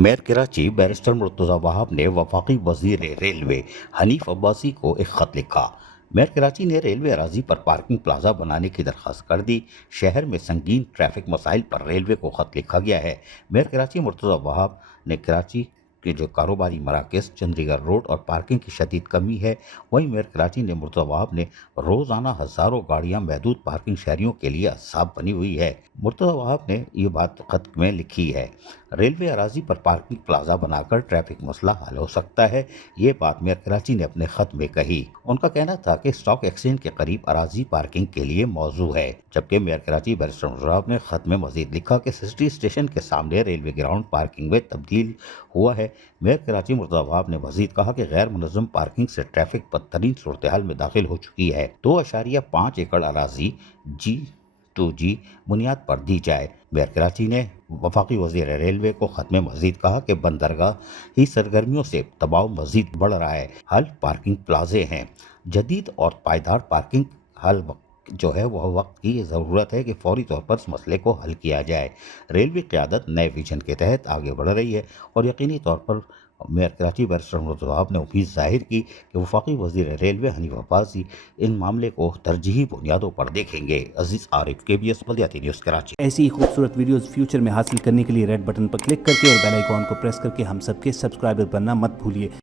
Mayor Karachi barrister Murtaza Wahab ने वफाकी वज़ीर रेलवे हनीफ अब्बासी को एक ख़त लिखा। मेयर कराची ने रेलवे अराजी पर पार्किंग प्लाजा बनाने की दरख्वास्त कर दी। शहर में संगीन ट्रैफिक मसाइल पर रेलवे को ख़त लिखा गया है। मेयर कराची मुर्तज़ा वहाब ने कराची के जो कारोबारी मराकज़, चंडीगढ़ रोड और पार्किंग की शदीद कमी है, वहीं मेयर कराची ने मुर्तज़ा वहाब ने रोज़ाना हज़ारों गाड़ियां महदूद पार्किंग शहरियों के लिए असाब बनी हुई है। मुर्तज़ा वहाब ने ये बात ख़त में लिखी है। रेलवे अराजी पर पार्किंग प्लाजा बनाकर ट्रैफिक मसला हल हो सकता है, ये बात मेयर कराची ने अपने ख़त में कही। उनका कहना था कि स्टॉक एक्सचेंज के करीब अराजी पार्किंग के लिए मौजू है। जबकि मेयर कराची बैरिस्टर मुर्तज़ा ने ख़त में मज़ीद लिखा कि सिटी स्टेशन के सामने रेलवे ग्राउंड पार्किंग में तब्दील हुआ है। मेयर कराची मुर्तज़ा वहाब ने मज़ीद कहा कि गैर मुनज़्ज़म पार्किंग से ट्रैफिक बदतरीन सूरत हाल में दाखिल हो चुकी है। 2.5 एकड़ अराजी G2G बुनियाद पर दी जाए। मेयर कराची ने वफाकी वज़ीर रेलवे को ख़त में मज़ीद कहा कि बंदरगाह ही सरगर्मियों से दबाव मज़ीद बढ़ रहा है। हल पार्किंग प्लाजे हैं। जदीद और पायदार पार्किंग हल जो है वह वक्त की ज़रूरत है कि फौरी तौर पर इस मसले को हल किया जाए। रेलवे क़यादत नए विजन के तहत आगे बढ़ रही है और यकीनी तौर पर मेयर कराची बैरिस्टर मुर्तज़ा वहाब ने उम्मीद ज़ाहिर की कि वफाकी वज़ीर रेलवे हनीफ अब्बासी इन मामले को तरजीही बुनियादों पर देखेंगे। अजीज़ आरिफ, KBS बल्दियाती न्यूज़ कराची। ऐसी ही खूबसूरत वीडियोस फ्यूचर में हासिल करने के लिए रेड बटन पर क्लिक करके और बेल आइकॉन को प्रेस करके हम सबके सब्सक्राइबर बनना मत भूलिए।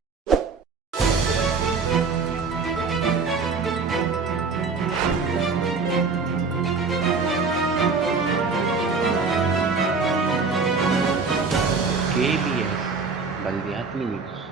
KBS बल्दियाती न्यूज़।